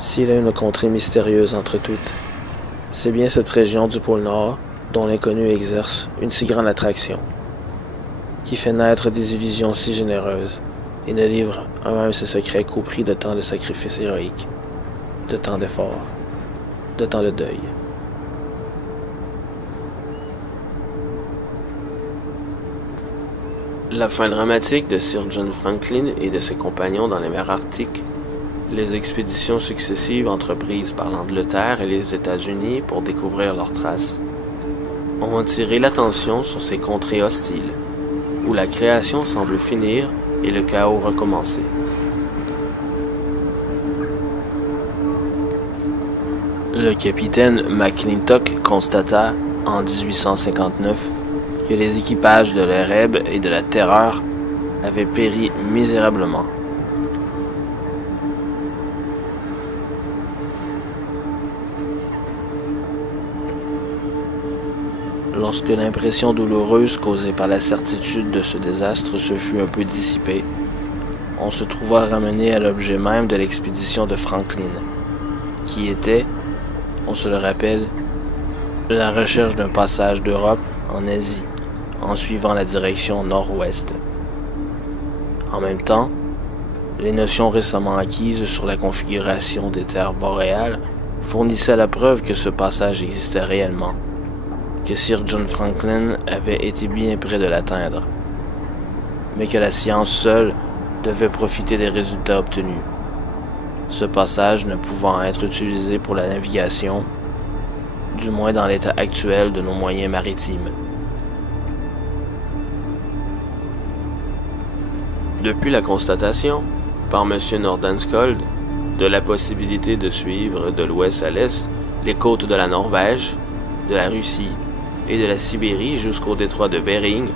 S'il y a une contrée mystérieuse entre toutes, c'est bien cette région du pôle Nord dont l'inconnu exerce une si grande attraction, qui fait naître des illusions si généreuses et ne livre à même ses secrets qu'au prix de tant de sacrifices héroïques, de tant d'efforts, de tant de deuil. La fin dramatique de Sir John Franklin et de ses compagnons dans les mers arctiques, les expéditions successives entreprises par l'Angleterre et les États-Unis pour découvrir leurs traces, ont attiré l'attention sur ces contrées hostiles, où la création semble finir et le chaos recommencer. Le capitaine McClintock constata en 1859 que les équipages de l'Ereb et de la Terreur avaient péri misérablement. Lorsque l'impression douloureuse causée par la certitude de ce désastre se fut un peu dissipée, on se trouva ramené à l'objet même de l'expédition de Franklin, qui était, on se le rappelle, la recherche d'un passage d'Europe en Asie, en suivant la direction nord-ouest. En même temps, les notions récemment acquises sur la configuration des terres boréales fournissaient la preuve que ce passage existait réellement, que Sir John Franklin avait été bien près de l'atteindre, mais que la science seule devait profiter des résultats obtenus, ce passage ne pouvant être utilisé pour la navigation, du moins dans l'état actuel de nos moyens maritimes. Depuis la constatation, par M. Nordenskjöld, de la possibilité de suivre de l'ouest à l'est les côtes de la Norvège, de la Russie et de la Sibérie jusqu'au détroit de Bering,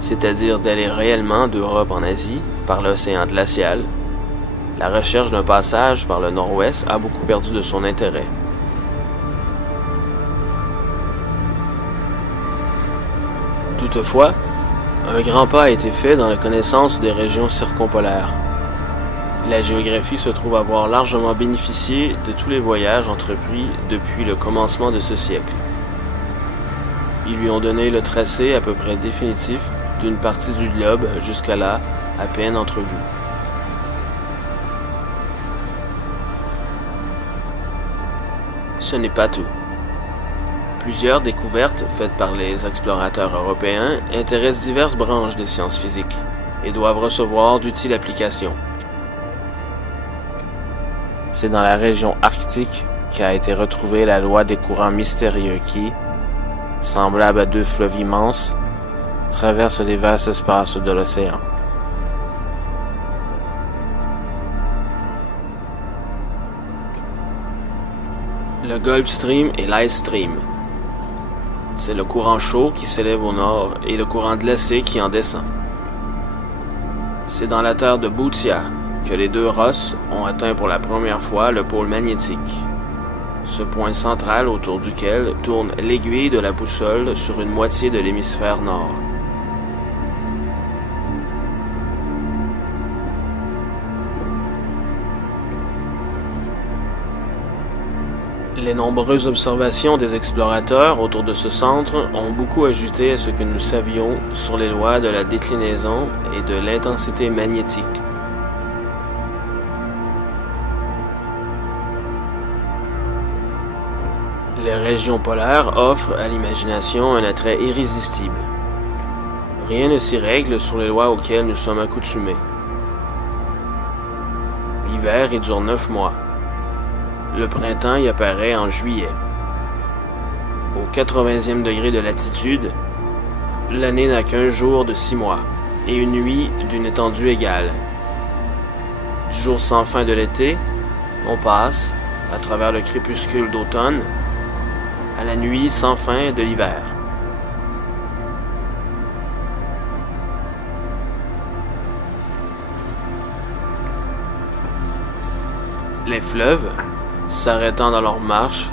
c'est-à-dire d'aller réellement d'Europe en Asie par l'océan glacial, la recherche d'un passage par le nord-ouest a beaucoup perdu de son intérêt. Toutefois, un grand pas a été fait dans la connaissance des régions circumpolaires. La géographie se trouve avoir largement bénéficié de tous les voyages entrepris depuis le commencement de ce siècle. Ils lui ont donné le tracé à peu près définitif d'une partie du globe jusqu'à là à peine entrevue. Ce n'est pas tout. Plusieurs découvertes faites par les explorateurs européens intéressent diverses branches des sciences physiques et doivent recevoir d'utiles applications. C'est dans la région arctique qu'a été retrouvée la loi des courants mystérieux qui, semblable à deux fleuves immenses, traversent les vastes espaces de l'océan. Le Gulf Stream et l'Ice Stream. C'est le courant chaud qui s'élève au nord et le courant glacé qui en descend. C'est dans la terre de Boothia que les deux Ross ont atteint pour la première fois le pôle magnétique, ce point central autour duquel tourne l'aiguille de la boussole sur une moitié de l'hémisphère nord. Les nombreuses observations des explorateurs autour de ce centre ont beaucoup ajouté à ce que nous savions sur les lois de la déclinaison et de l'intensité magnétique. Les régions polaires offrent à l'imagination un attrait irrésistible. Rien ne s'y règle sur les lois auxquelles nous sommes accoutumés. L'hiver y dure 9 mois. Le printemps y apparaît en juillet. Au 80e degré de latitude, l'année n'a qu'un jour de 6 mois et une nuit d'une étendue égale. Du jour sans fin de l'été, on passe, à travers le crépuscule d'automne, à la nuit sans fin de l'hiver. Les fleuves, s'arrêtant dans leur marche,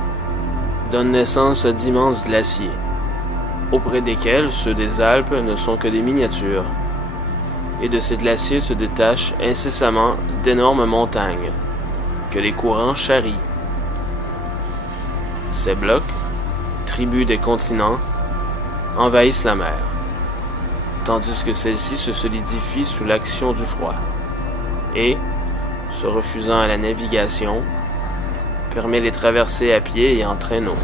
donnent naissance à d'immenses glaciers, auprès desquels ceux des Alpes ne sont que des miniatures, et de ces glaciers se détachent incessamment d'énormes montagnes, que les courants charrient. Ces blocs, tribus des continents, envahissent la mer, tandis que celle-ci se solidifie sous l'action du froid et, se refusant à la navigation, permet les traversées à pied et en traîneau.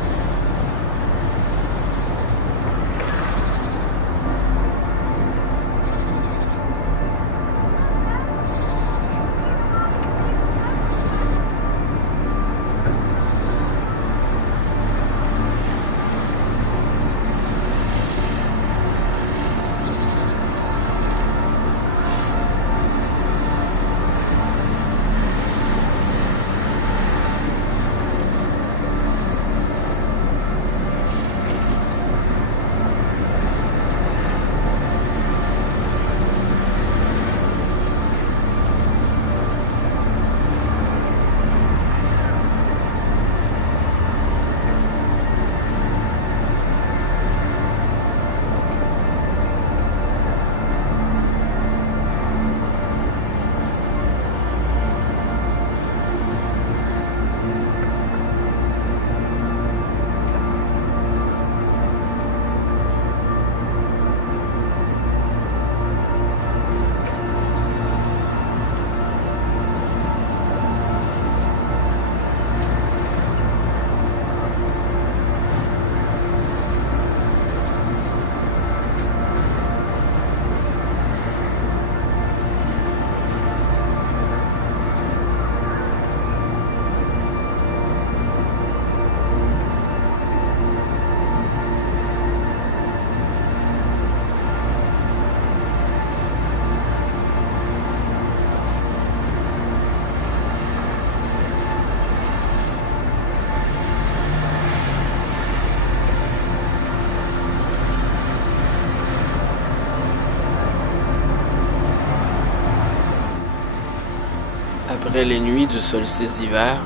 Après les nuits du solstice d'hiver,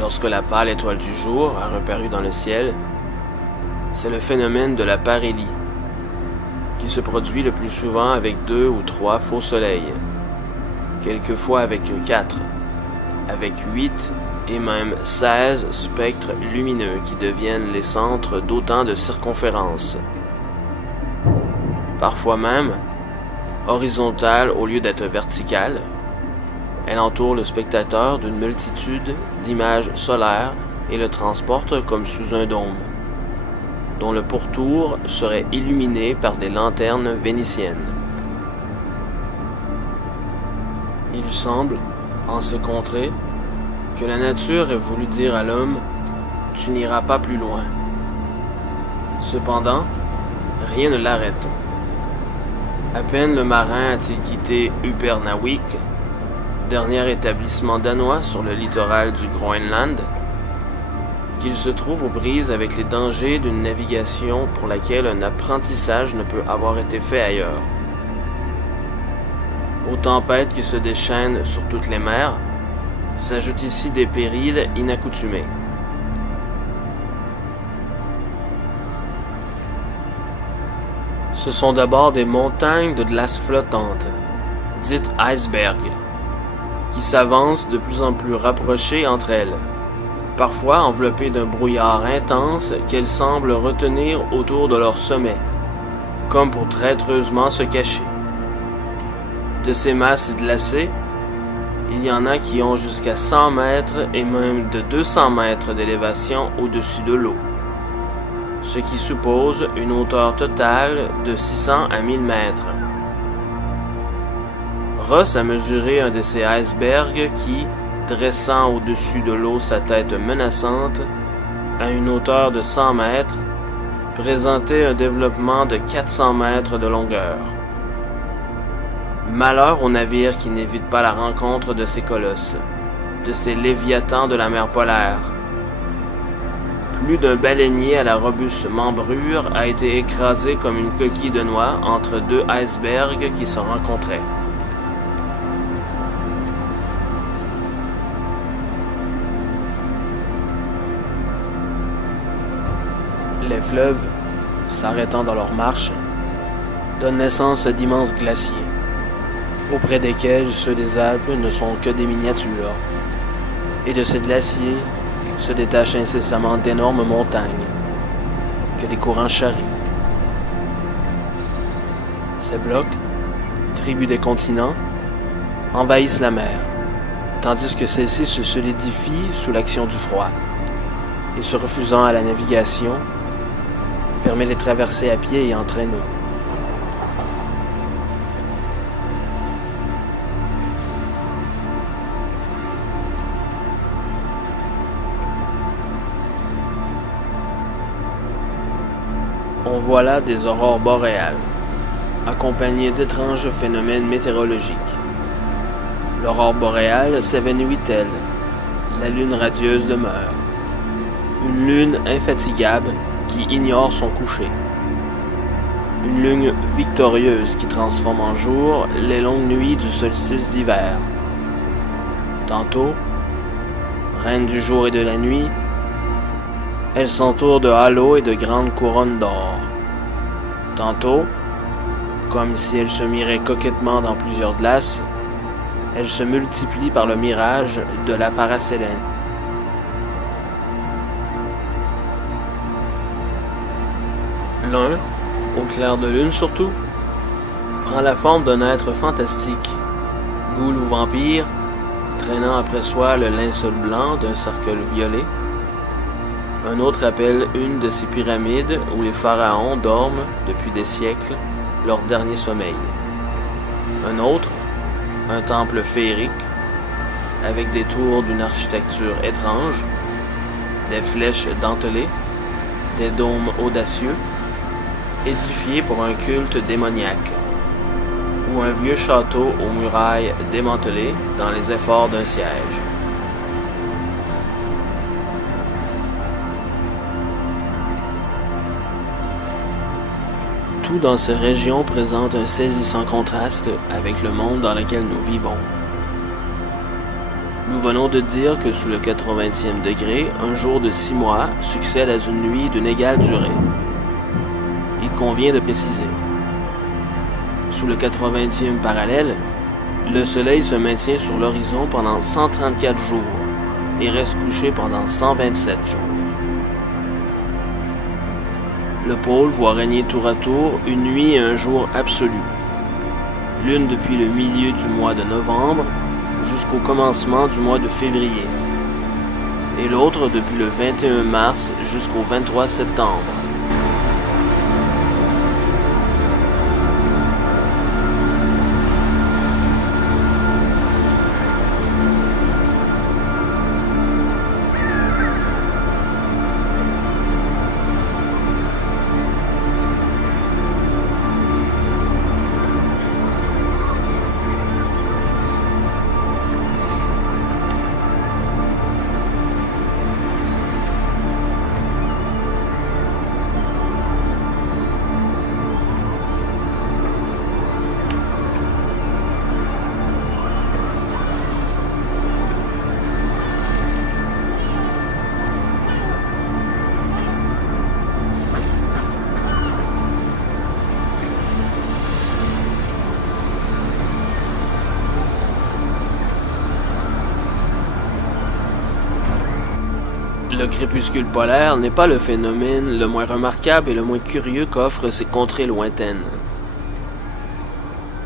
lorsque la pâle étoile du jour a reparu dans le ciel, c'est le phénomène de la parélie, qui se produit le plus souvent avec 2 ou 3 faux soleils, quelquefois avec 4, avec 8 et même 16 spectres lumineux qui deviennent les centres d'autant de circonférences. Parfois même, horizontale au lieu d'être verticale, elle entoure le spectateur d'une multitude d'images solaires et le transporte comme sous un dôme, dont le pourtour serait illuminé par des lanternes vénitiennes. Il semble, en ces contrées, que la nature ait voulu dire à l'homme « Tu n'iras pas plus loin ». Cependant, rien ne l'arrête. À peine le marin a-t-il quitté Upernavik, dernier établissement danois sur le littoral du Groenland, qu'il se trouve aux prises avec les dangers d'une navigation pour laquelle un apprentissage ne peut avoir été fait ailleurs. Aux tempêtes qui se déchaînent sur toutes les mers, s'ajoutent ici des périls inaccoutumés. Ce sont d'abord des montagnes de glace flottante, dites icebergs, qui s'avancent de plus en plus rapprochées entre elles, parfois enveloppées d'un brouillard intense qu'elles semblent retenir autour de leur sommet, comme pour traîtreusement se cacher. De ces masses glacées, il y en a qui ont jusqu'à 100 mètres et même de 200 mètres d'élévation au-dessus de l'eau, ce qui suppose une hauteur totale de 600 à 1000 mètres. Ross a mesuré un de ces icebergs qui, dressant au-dessus de l'eau sa tête menaçante, à une hauteur de 100 mètres, présentait un développement de 400 mètres de longueur. Malheur aux navires qui n'évitent pas la rencontre de ces colosses, de ces léviathans de la mer polaire. Plus d'un baleinier à la robuste membrure a été écrasé comme une coquille de noix entre 2 icebergs qui se rencontraient. Les fleuves, s'arrêtant dans leur marche, donnent naissance à d'immenses glaciers, auprès desquels ceux des Alpes ne sont que des miniatures. Et de ces glaciers se détachent incessamment d'énormes montagnes que les courants charrient. Ces blocs, tribus des continents, envahissent la mer, tandis que celle-ci se solidifie sous l'action du froid, et se refusant à la navigation, permet les traversées à pied et en traîneau. On voit là des aurores boréales, accompagnées d'étranges phénomènes météorologiques. L'aurore boréale s'évanouit-elle, la lune radieuse demeure. Une lune infatigable qui ignore son coucher. Une lune victorieuse qui transforme en jour les longues nuits du solstice d'hiver. Tantôt, reine du jour et de la nuit, elle s'entoure de halos et de grandes couronnes d'or. Tantôt, comme si elle se mirait coquettement dans plusieurs glaces, elle se multiplie par le mirage de la parasélène. L'un, au clair de lune surtout, prend la forme d'un être fantastique, goule ou vampire, traînant après soi le linceul blanc d'un cercle violet. Un autre rappelle une de ces pyramides où les pharaons dorment depuis des siècles leur dernier sommeil. Un autre, un temple féerique, avec des tours d'une architecture étrange, des flèches dentelées, des dômes audacieux, édifiés pour un culte démoniaque, ou un vieux château aux murailles démantelées dans les efforts d'un siège. Tout dans ces régions présente un saisissant contraste avec le monde dans lequel nous vivons. Nous venons de dire que sous le 80e degré, un jour de 6 mois succède à une nuit d'une égale durée. Il convient de préciser. Sous le 80e parallèle, le soleil se maintient sur l'horizon pendant 134 jours et reste couché pendant 127 jours. Le pôle voit régner tour à tour une nuit et un jour absolus, l'une depuis le milieu du mois de novembre jusqu'au commencement du mois de février, et l'autre depuis le 21 mars jusqu'au 23 septembre. Le crépuscule polaire n'est pas le phénomène le moins remarquable et le moins curieux qu'offrent ces contrées lointaines.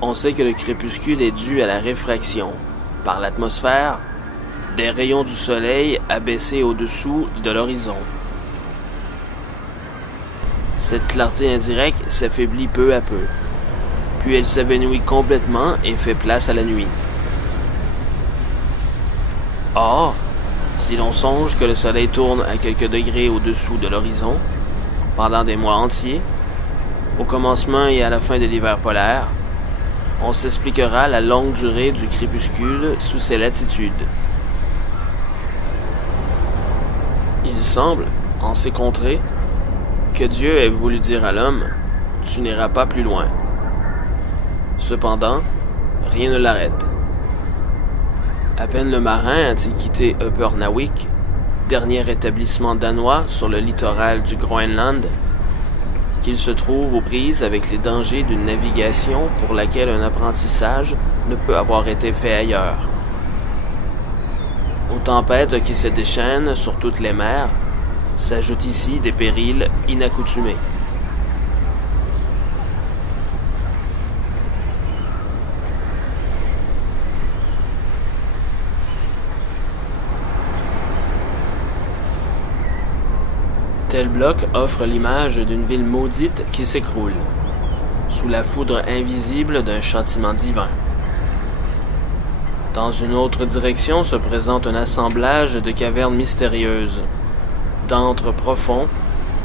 On sait que le crépuscule est dû à la réfraction, par l'atmosphère, des rayons du soleil abaissés au-dessous de l'horizon. Cette clarté indirecte s'affaiblit peu à peu, puis elle s'évanouit complètement et fait place à la nuit. Or, si l'on songe que le soleil tourne à quelques degrés au-dessous de l'horizon, pendant des mois entiers, au commencement et à la fin de l'hiver polaire, on s'expliquera la longue durée du crépuscule sous ces latitudes. Il semble, en ces contrées, que Dieu ait voulu dire à l'homme « Tu n'iras pas plus loin ». Cependant, rien ne l'arrête. À peine le marin a-t-il quitté Upernavik, dernier établissement danois sur le littoral du Groenland, qu'il se trouve aux prises avec les dangers d'une navigation pour laquelle un apprentissage ne peut avoir été fait ailleurs. Aux tempêtes qui se déchaînent sur toutes les mers, s'ajoutent ici des périls inaccoutumés. Tel bloc offre l'image d'une ville maudite qui s'écroule, sous la foudre invisible d'un châtiment divin. Dans une autre direction se présente un assemblage de cavernes mystérieuses, d'antres profonds,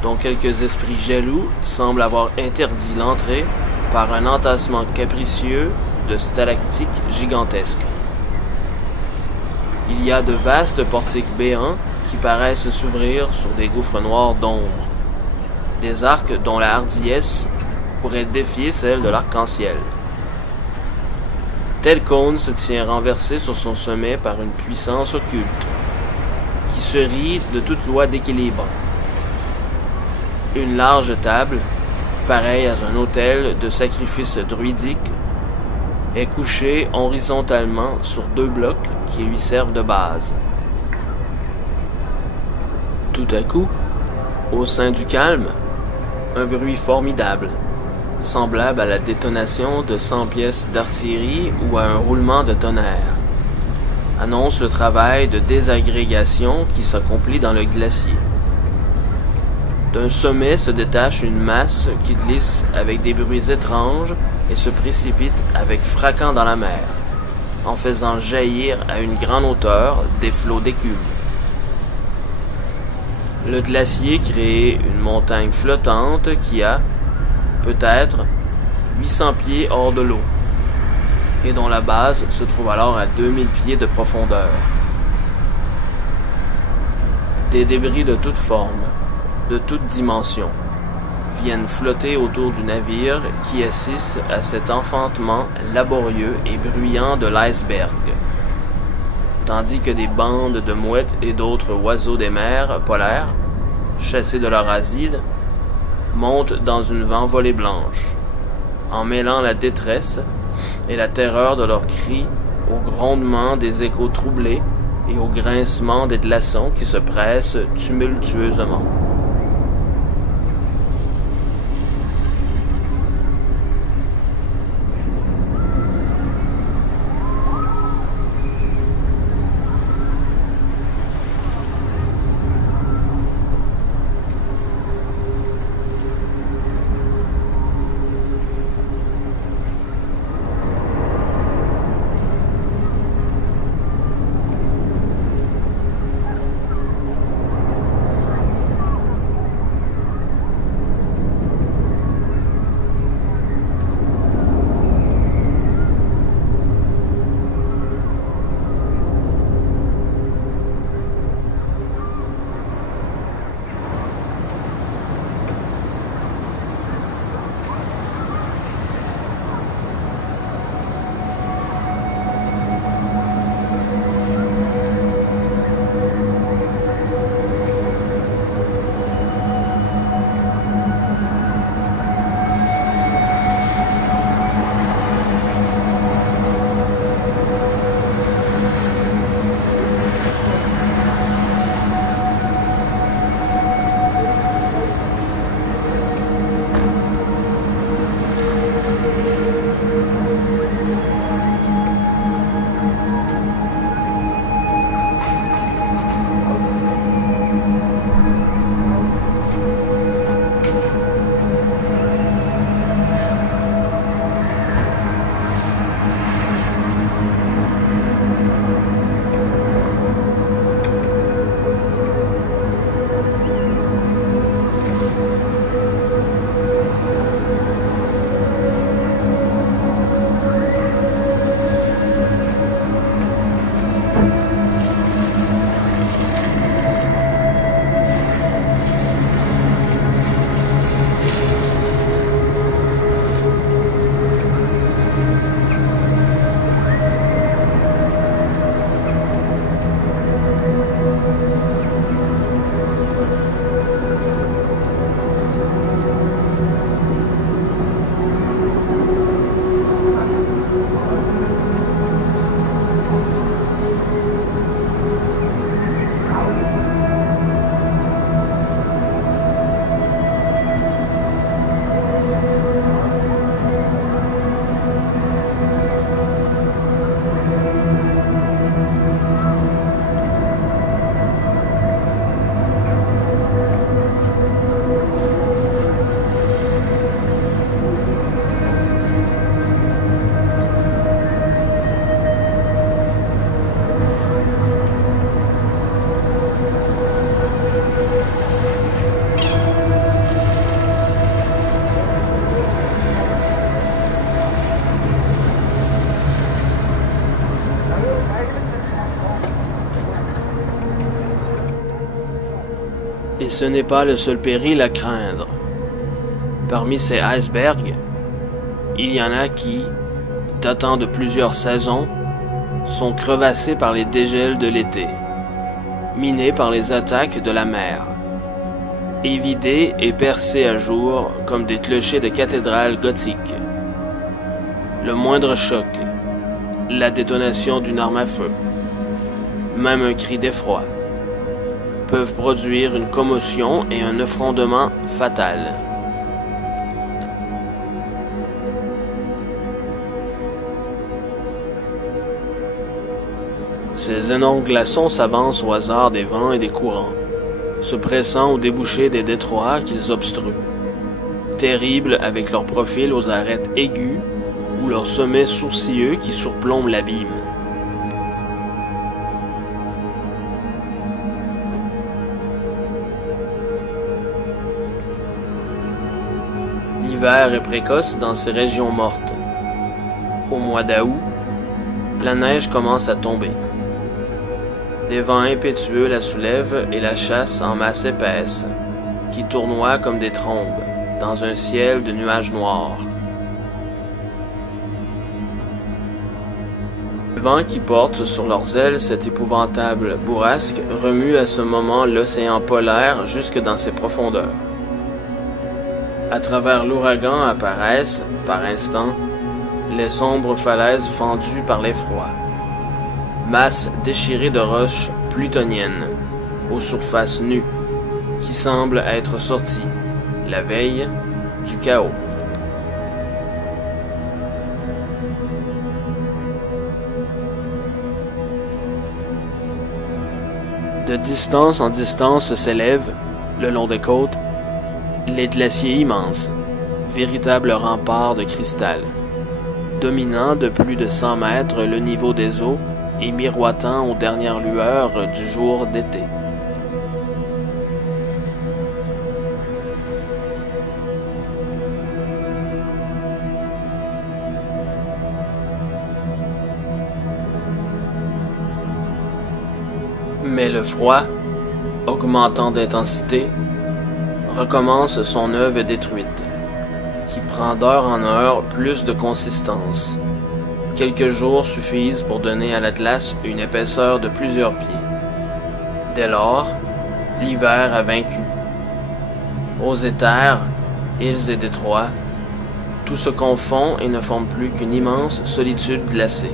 dont quelques esprits jaloux semblent avoir interdit l'entrée par un entassement capricieux de stalactites gigantesques. Il y a de vastes portiques béants qui paraissent s'ouvrir sur des gouffres noirs d'ombre, des arcs dont la hardiesse pourrait défier celle de l'arc-en-ciel. Tel cône se tient renversé sur son sommet par une puissance occulte, qui se rit de toute loi d'équilibre. Une large table, pareille à un autel de sacrifice druidique, est couchée horizontalement sur 2 blocs qui lui servent de base. Tout à coup, au sein du calme, un bruit formidable, semblable à la détonation de 100 pièces d'artillerie ou à un roulement de tonnerre, annonce le travail de désagrégation qui s'accomplit dans le glacier. D'un sommet se détache une masse qui glisse avec des bruits étranges et se précipite avec fracas dans la mer, en faisant jaillir à une grande hauteur des flots d'écume. Le glacier crée une montagne flottante qui a, peut-être, 800 pieds hors de l'eau, et dont la base se trouve alors à 2000 pieds de profondeur. Des débris de toutes formes, de toutes dimensions, viennent flotter autour du navire qui assiste à cet enfantement laborieux et bruyant de l'iceberg, tandis que des bandes de mouettes et d'autres oiseaux des mers polaires, chassés de leur asile, montent dans une volée blanche, en mêlant la détresse et la terreur de leurs cris au grondement des échos troublés et au grincement des glaçons qui se pressent tumultueusement. Et ce n'est pas le seul péril à craindre. Parmi ces icebergs, il y en a qui, datant de plusieurs saisons, sont crevassés par les dégels de l'été, minés par les attaques de la mer, évidés et percés à jour comme des clochers de cathédrales gothiques. Le moindre choc, la détonation d'une arme à feu, même un cri d'effroi, peuvent produire une commotion et un effondrement fatal. Ces énormes glaçons s'avancent au hasard des vents et des courants, se pressant au débouché des détroits qu'ils obstruent, terribles avec leur profil aux arêtes aiguës ou leurs sommets sourcilleux qui surplombent l'abîme. L'hiver est précoce dans ces régions mortes. Au mois d'août, la neige commence à tomber. Des vents impétueux la soulèvent et la chassent en masse épaisse, qui tournoient comme des trombes, dans un ciel de nuages noirs. Les vents qui portent sur leurs ailes cette épouvantable bourrasque remuent à ce moment l'océan polaire jusque dans ses profondeurs. À travers l'ouragan apparaissent, par instants, les sombres falaises fendues par l'effroi. Masses déchirées de roches plutoniennes, aux surfaces nues, qui semblent être sorties, la veille, du chaos. De distance en distance s'élèvent, le long des côtes, les glaciers immenses, véritables remparts de cristal, dominant de plus de 100 mètres le niveau des eaux et miroitant aux dernières lueurs du jour d'été. Mais le froid, augmentant d'intensité, recommence son œuvre détruite, qui prend d'heure en heure plus de consistance. Quelques jours suffisent pour donner à la glace une épaisseur de plusieurs pieds. Dès lors, l'hiver a vaincu. Aux éthers, îles et détroits, tout se confond et ne forme plus qu'une immense solitude glacée.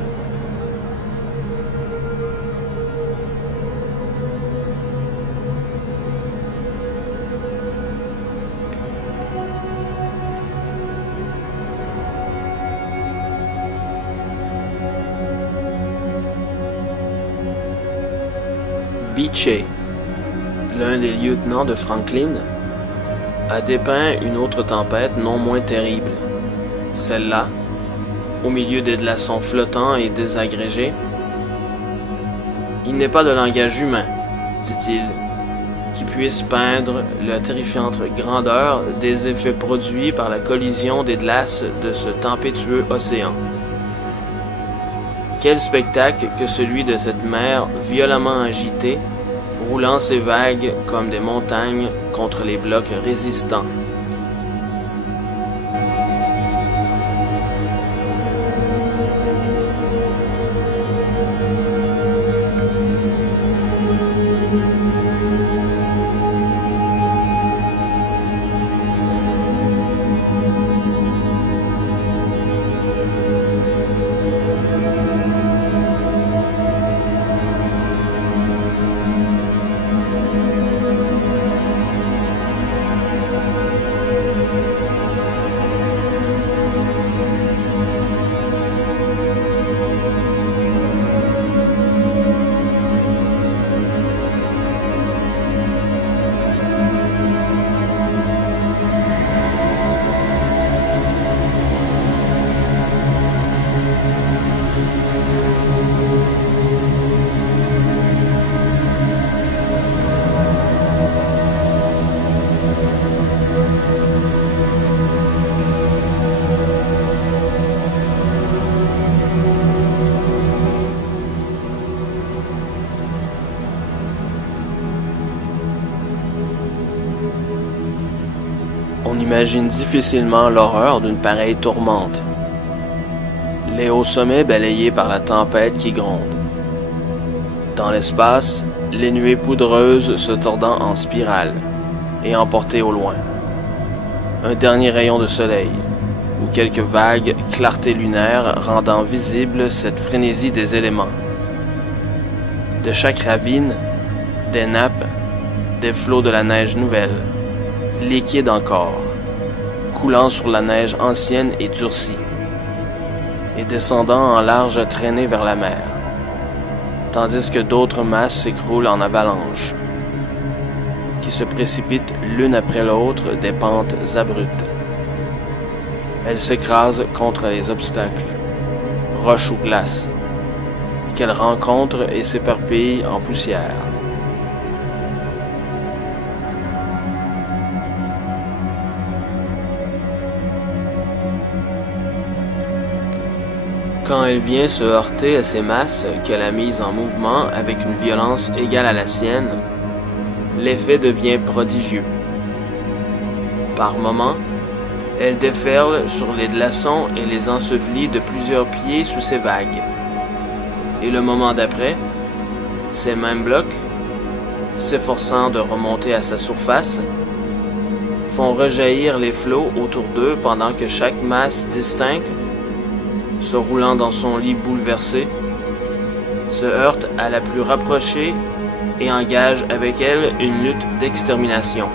Beechey, l'un des lieutenants de Franklin, a dépeint une autre tempête non moins terrible. Celle-là, au milieu des glaçons flottants et désagrégés. Il n'est pas de langage humain, dit-il, qui puisse peindre la terrifiante grandeur des effets produits par la collision des glaces de ce tempétueux océan. Quel spectacle que celui de cette mer violemment agitée, roulant ses vagues comme des montagnes contre les blocs résistants. On imagine difficilement l'horreur d'une pareille tourmente. Les hauts sommets balayés par la tempête qui gronde. Dans l'espace, les nuées poudreuses se tordant en spirale et emportées au loin. Un dernier rayon de soleil, ou quelques vagues clartés lunaires rendant visible cette frénésie des éléments. De chaque ravine, des nappes, des flots de la neige nouvelle, liquides encore, coulant sur la neige ancienne et durcie, et descendant en large traînée vers la mer, tandis que d'autres masses s'écroulent en avalanches, qui se précipitent l'une après l'autre des pentes abruptes. Elles s'écrasent contre les obstacles, roches ou glaces, qu'elles rencontrent et s'éparpillent en poussière. Quand elle vient se heurter à ces masses qu'elle a mises en mouvement avec une violence égale à la sienne, l'effet devient prodigieux. Par moments, elle déferle sur les glaçons et les ensevelit de plusieurs pieds sous ces vagues. Et le moment d'après, ces mêmes blocs, s'efforçant de remonter à sa surface, font rejaillir les flots autour d'eux pendant que chaque masse distincte, se roulant dans son lit bouleversé, se heurte à la plus rapprochée et engage avec elle une lutte d'extermination.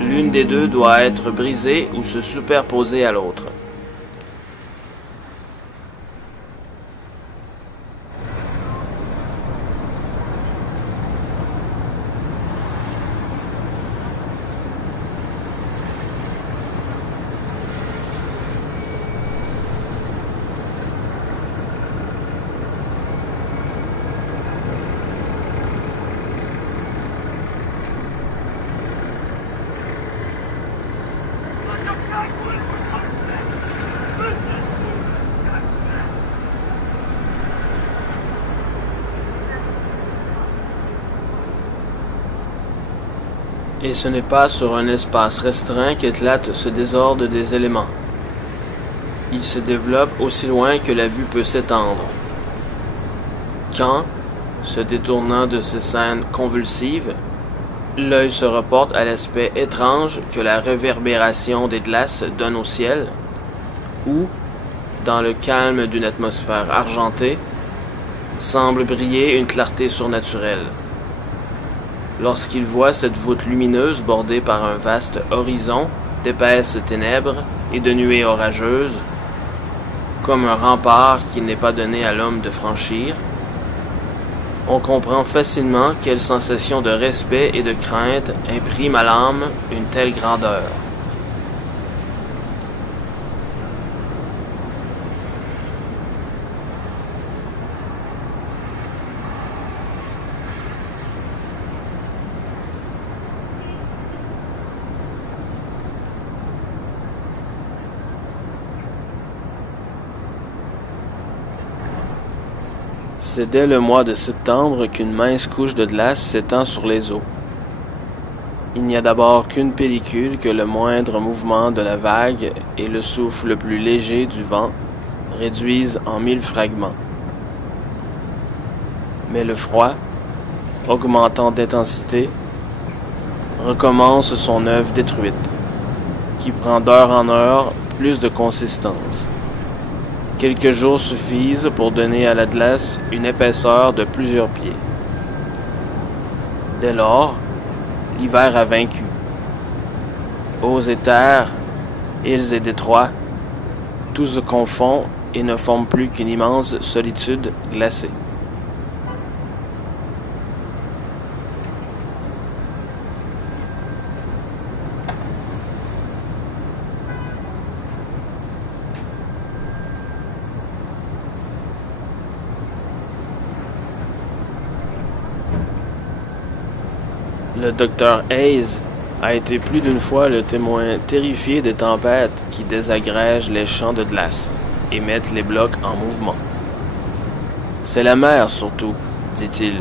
L'une des deux doit être brisée ou se superposer à l'autre. Et ce n'est pas sur un espace restreint qu'éclate ce désordre des éléments. Il se développe aussi loin que la vue peut s'étendre. Quand, se détournant de ces scènes convulsives, l'œil se reporte à l'aspect étrange que la réverbération des glaces donne au ciel, où, dans le calme d'une atmosphère argentée, semble briller une clarté surnaturelle. Lorsqu'il voit cette voûte lumineuse bordée par un vaste horizon d'épaisses ténèbres et de nuées orageuses, comme un rempart qu'il n'est pas donné à l'homme de franchir, on comprend facilement quelle sensation de respect et de crainte imprime à l'âme une telle grandeur. C'est dès le mois de septembre qu'une mince couche de glace s'étend sur les eaux. Il n'y a d'abord qu'une pellicule que le moindre mouvement de la vague et le souffle le plus léger du vent réduisent en 1000 fragments. Mais le froid, augmentant d'intensité, recommence son œuvre détruite, qui prend d'heure en heure plus de consistance. Quelques jours suffisent pour donner à la glace une épaisseur de plusieurs pieds. Dès lors, l'hiver a vaincu. Eaux et terres, îles et détroits, tout se confond et ne forme plus qu'une immense solitude glacée. Le docteur Hayes a été plus d'une fois le témoin terrifié des tempêtes qui désagrègent les champs de glace et mettent les blocs en mouvement. C'est la mer surtout, dit-il,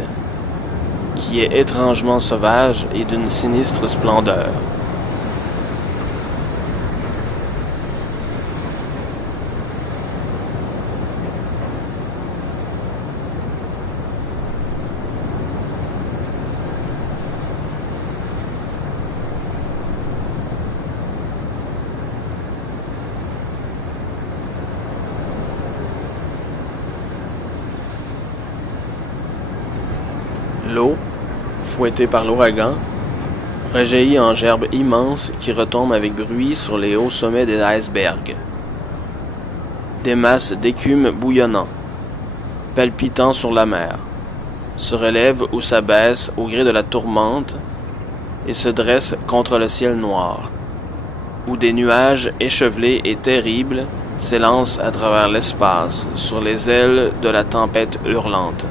qui est étrangement sauvage et d'une sinistre splendeur. L'eau, fouettée par l'ouragan, rejaillit en gerbes immenses qui retombent avec bruit sur les hauts sommets des icebergs. Des masses d'écume bouillonnant, palpitant sur la mer, se relèvent ou s'abaissent au gré de la tourmente et se dressent contre le ciel noir, où des nuages échevelés et terribles s'élancent à travers l'espace sur les ailes de la tempête hurlante.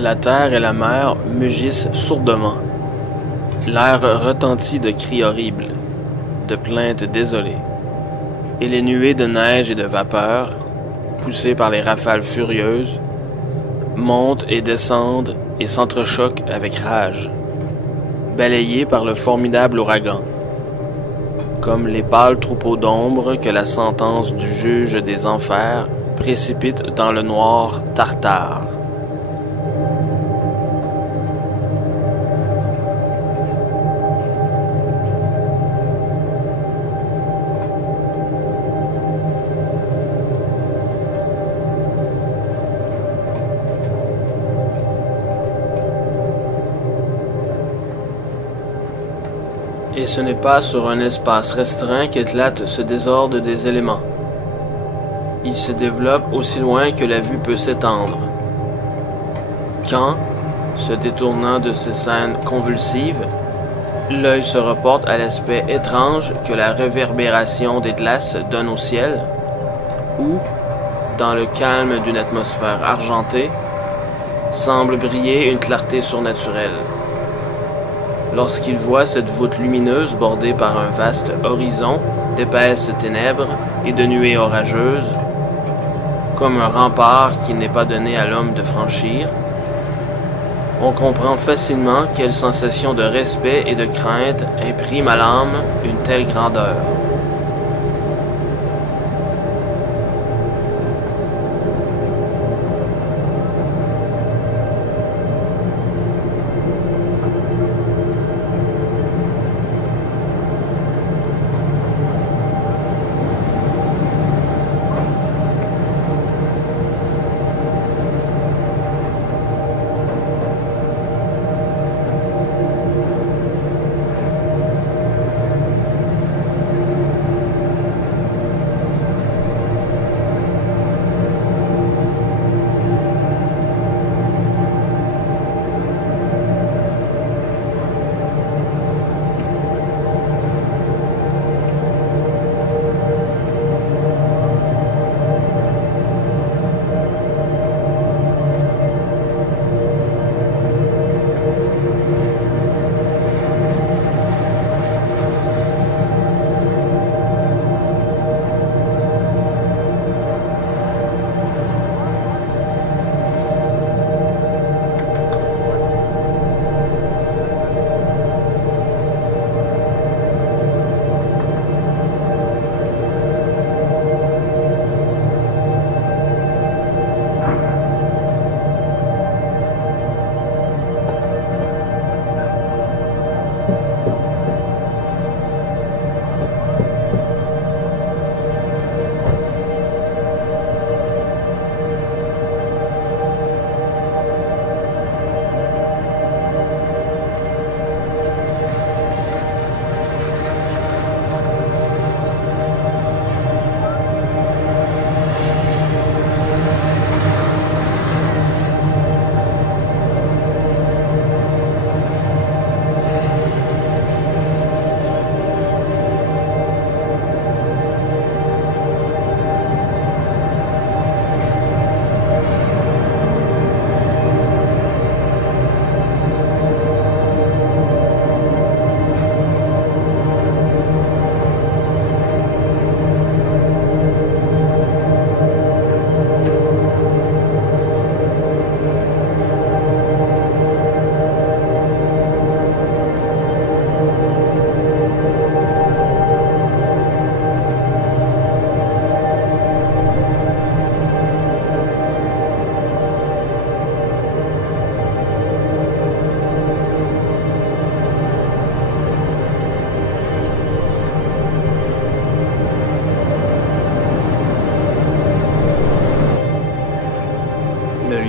La terre et la mer mugissent sourdement. L'air retentit de cris horribles, de plaintes désolées, et les nuées de neige et de vapeur, poussées par les rafales furieuses, montent et descendent et s'entrechoquent avec rage, balayées par le formidable ouragan, comme les pâles troupeaux d'ombre que la sentence du juge des enfers précipite dans le noir tartare. Et ce n'est pas sur un espace restreint qu'éclate ce désordre des éléments. Il se développe aussi loin que la vue peut s'étendre. Quand, se détournant de ces scènes convulsives, l'œil se reporte à l'aspect étrange que la réverbération des glaces donne au ciel, où, dans le calme d'une atmosphère argentée, semble briller une clarté surnaturelle. Lorsqu'il voit cette voûte lumineuse bordée par un vaste horizon d'épaisses ténèbres et de nuées orageuses, comme un rempart qu'il n'est pas donné à l'homme de franchir, on comprend facilement quelle sensation de respect et de crainte imprime à l'âme une telle grandeur.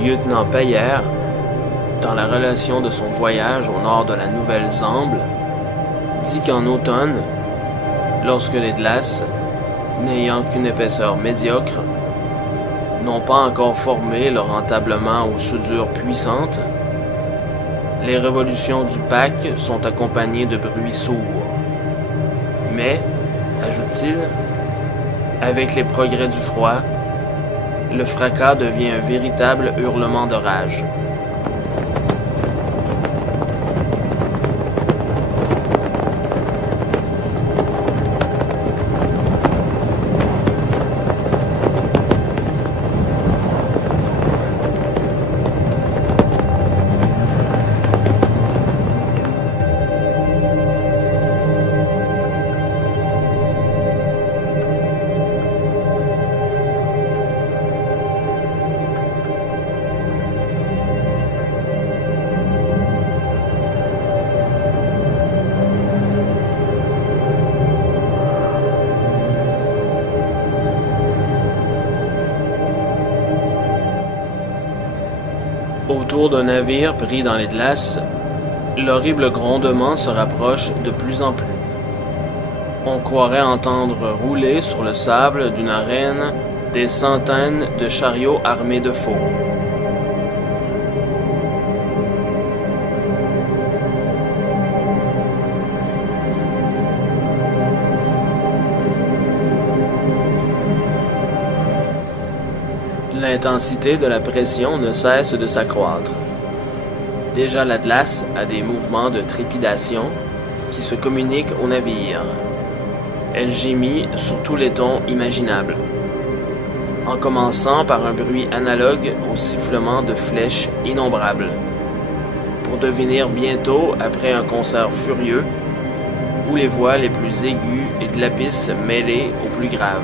lieutenant Payer, dans la relation de son voyage au nord de la Nouvelle-Zambie, dit qu'en automne, lorsque les glaces, n'ayant qu'une épaisseur médiocre, n'ont pas encore formé leur entablement aux soudures puissantes, les révolutions du pack sont accompagnées de bruits sourds. Mais, ajoute-t-il, avec les progrès du froid, le fracas devient un véritable hurlement de rage. Autour d'un navire pris dans les glaces, l'horrible grondement se rapproche de plus en plus. On croirait entendre rouler sur le sable d'une arène des centaines de chariots armés de faux. L'intensité de la pression ne cesse de s'accroître. Déjà l'Atlas a des mouvements de trépidation qui se communiquent au navire. Elle gémit sur tous les tons imaginables, en commençant par un bruit analogue au sifflement de flèches innombrables, pour devenir bientôt, après un concert furieux, où les voix les plus aiguës et de l'apis mêlées aux plus graves.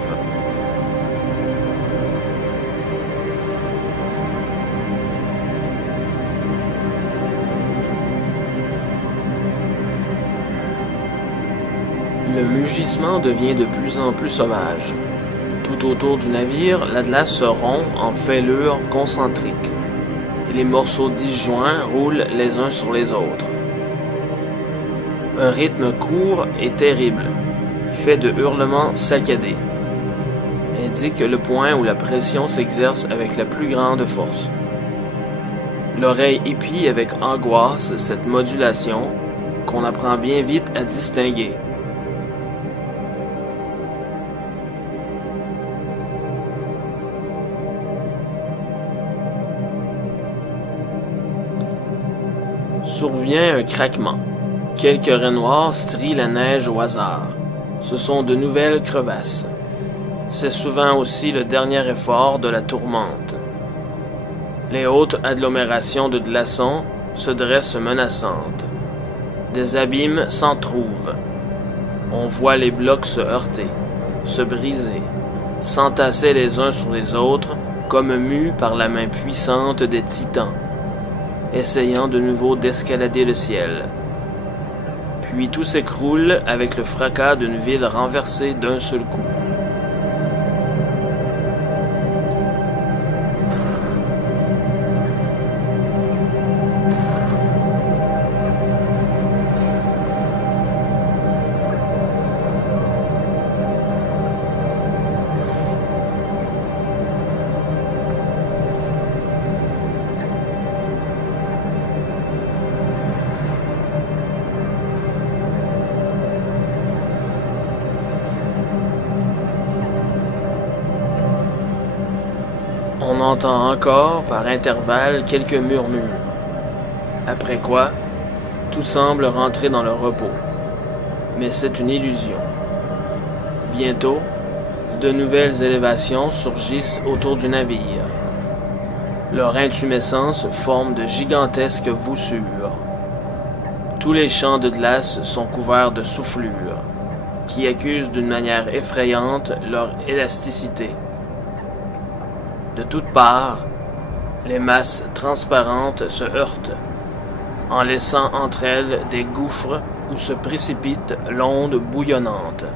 Le mugissement devient de plus en plus sauvage. Tout autour du navire, l'Atlas se rompt en fêlures concentriques, et les morceaux disjoints roulent les uns sur les autres. Un rythme court et terrible, fait de hurlements saccadés, indique le point où la pression s'exerce avec la plus grande force. L'oreille épie avec angoisse cette modulation qu'on apprend bien vite à distinguer. Survient un craquement. Quelques raies noires strient la neige au hasard. Ce sont de nouvelles crevasses. C'est souvent aussi le dernier effort de la tourmente. Les hautes agglomérations de glaçons se dressent menaçantes. Des abîmes s'entrouvent. On voit les blocs se heurter, se briser, s'entasser les uns sur les autres comme mus par la main puissante des titans, essayant de nouveau d'escalader le ciel. Puis tout s'écroule avec le fracas d'une ville renversée d'un seul coup. On entend encore, par intervalles, quelques murmures. Après quoi, tout semble rentrer dans le repos. Mais c'est une illusion. Bientôt, de nouvelles élévations surgissent autour du navire. Leur intumescence forme de gigantesques voussures. Tous les champs de glace sont couverts de soufflures, qui accusent d'une manière effrayante leur élasticité. De toutes parts, les masses transparentes se heurtent, en laissant entre elles des gouffres où se précipite l'onde bouillonnante.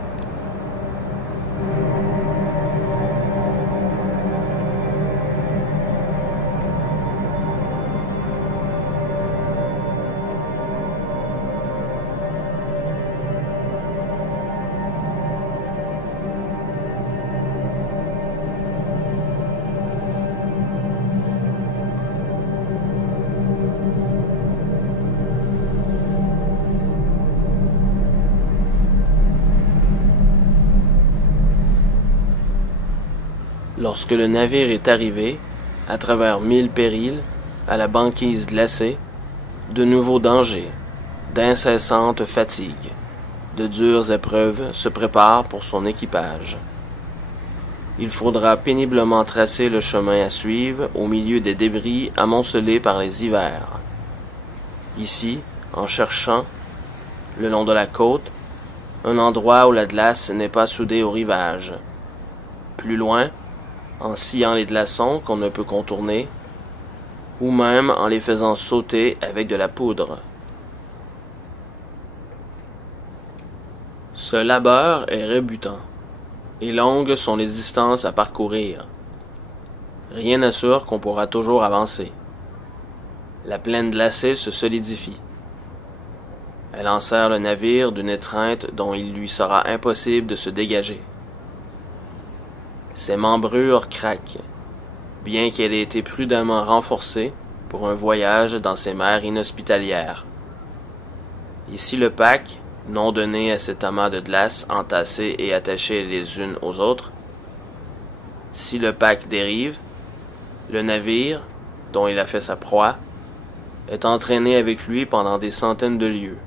Lorsque le navire est arrivé, à travers 1000 périls, à la banquise glacée, de nouveaux dangers, d'incessantes fatigues, de dures épreuves se préparent pour son équipage. Il faudra péniblement tracer le chemin à suivre au milieu des débris amoncelés par les hivers. Ici, en cherchant, le long de la côte, un endroit où la glace n'est pas soudée au rivage. Plus loin, en sciant les glaçons qu'on ne peut contourner, ou même en les faisant sauter avec de la poudre. Ce labeur est rebutant, et longues sont les distances à parcourir. Rien n'assure qu'on pourra toujours avancer. La plaine glacée se solidifie. Elle enserre le navire d'une étreinte dont il lui sera impossible de se dégager. Ses membrures craquent, bien qu'elle ait été prudemment renforcée pour un voyage dans ces mers inhospitalières. Et si le pack, non donné à cet amas de glace entassés et attachés les unes aux autres, si le pack dérive, le navire, dont il a fait sa proie, est entraîné avec lui pendant des centaines de lieues,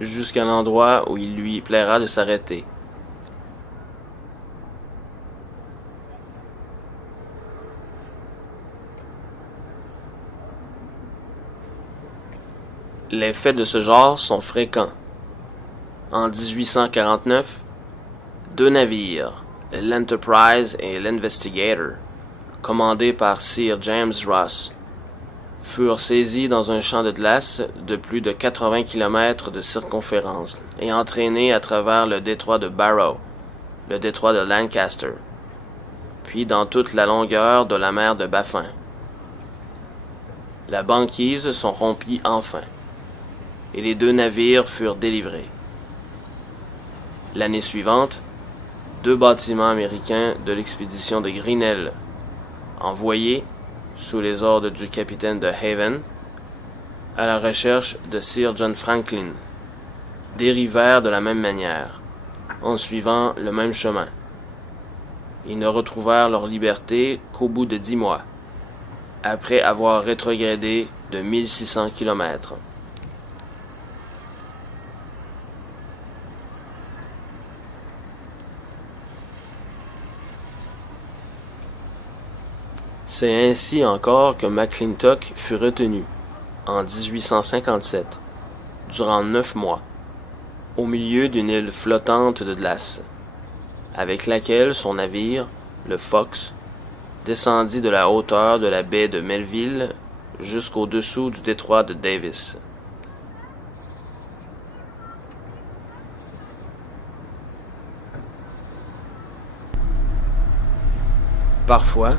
jusqu'à l'endroit où il lui plaira de s'arrêter. Les faits de ce genre sont fréquents. En 1849, 2 navires, l'Enterprise et l'Investigator, commandés par Sir James Ross, furent saisis dans un champ de glace de plus de 80 km de circonférence et entraînés à travers le détroit de Barrow, le détroit de Lancaster, puis dans toute la longueur de la mer de Baffin. La banquise s'en rompit enfin, et les 2 navires furent délivrés. L'année suivante, 2 bâtiments américains de l'expédition de Grinnell, envoyés, sous les ordres du capitaine de Haven, à la recherche de Sir John Franklin, dérivèrent de la même manière, en suivant le même chemin. Ils ne retrouvèrent leur liberté qu'au bout de 10 mois, après avoir rétrogradé de 1600 km. C'est ainsi encore que McClintock fut retenu, en 1857, durant 9 mois, au milieu d'une île flottante de glace, avec laquelle son navire, le Fox, descendit de la hauteur de la baie de Melville jusqu'au-dessous du détroit de Davis. Parfois,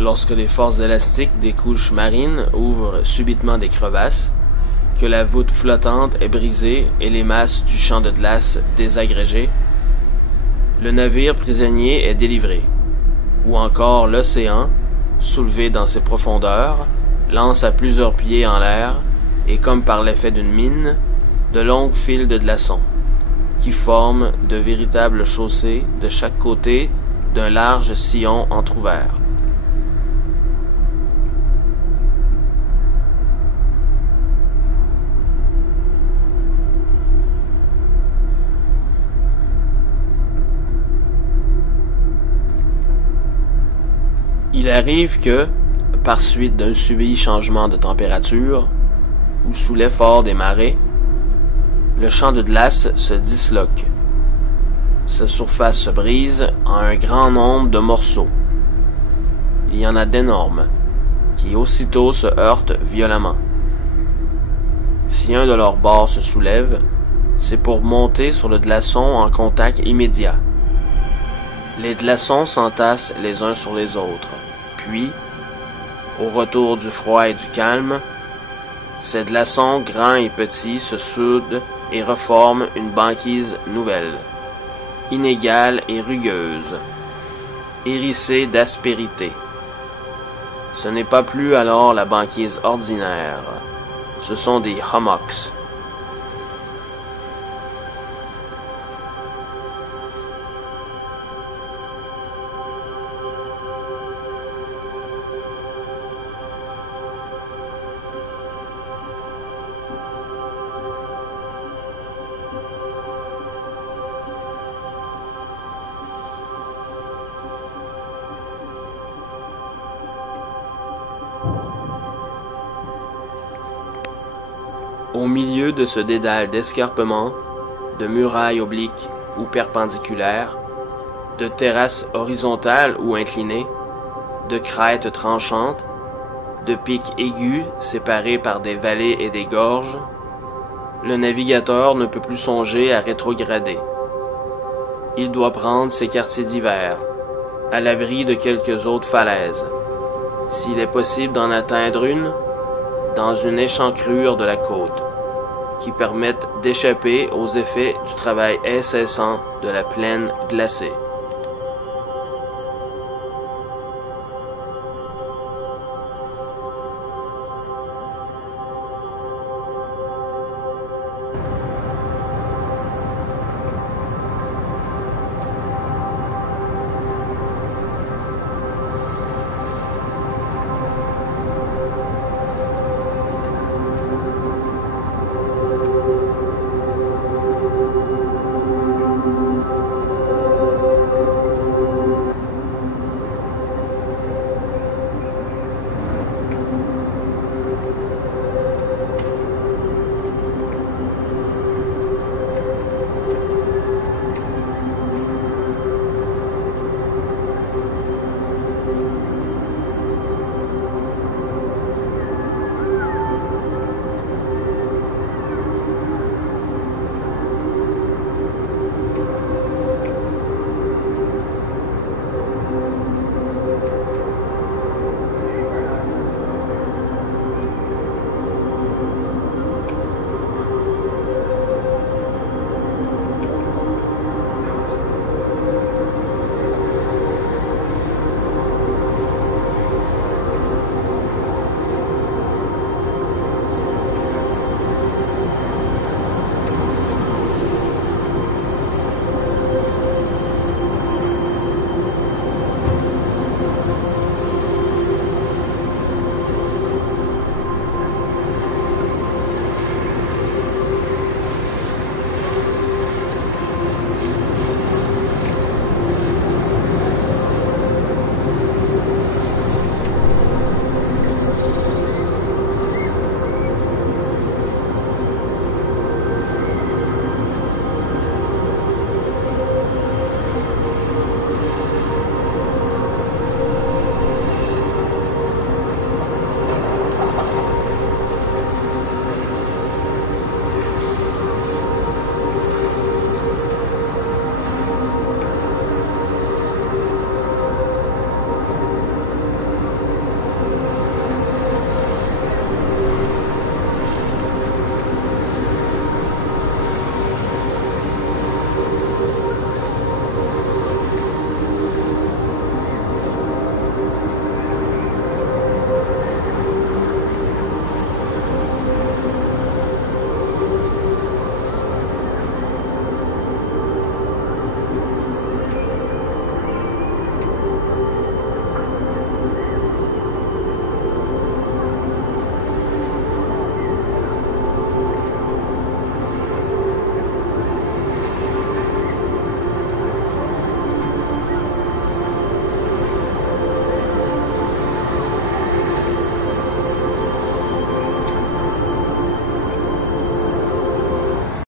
lorsque les forces élastiques des couches marines ouvrent subitement des crevasses, que la voûte flottante est brisée et les masses du champ de glace désagrégées, le navire prisonnier est délivré, ou encore l'océan, soulevé dans ses profondeurs, lance à plusieurs pieds en l'air, et comme par l'effet d'une mine, de longues files de glaçons, qui forment de véritables chaussées de chaque côté d'un large sillon entrouvert. Il arrive que, par suite d'un subit changement de température, ou sous l'effort des marées, le champ de glace se disloque. Sa surface se brise en un grand nombre de morceaux. Il y en a d'énormes, qui aussitôt se heurtent violemment. Si un de leurs bords se soulève, c'est pour monter sur le glaçon en contact immédiat. Les glaçons s'entassent les uns sur les autres. Puis, au retour du froid et du calme, ces glaçons grands et petits se soudent et reforment une banquise nouvelle, inégale et rugueuse, hérissée d'aspérité. Ce n'est pas plus alors la banquise ordinaire, ce sont des hummocks. Au milieu de ce dédale d'escarpements, de murailles obliques ou perpendiculaires, de terrasses horizontales ou inclinées, de crêtes tranchantes, de pics aigus séparés par des vallées et des gorges, le navigateur ne peut plus songer à rétrograder. Il doit prendre ses quartiers d'hiver, à l'abri de quelques autres falaises. S'il est possible d'en atteindre une, dans une échancrure de la côte, qui permette d'échapper aux effets du travail incessant de la plaine glacée.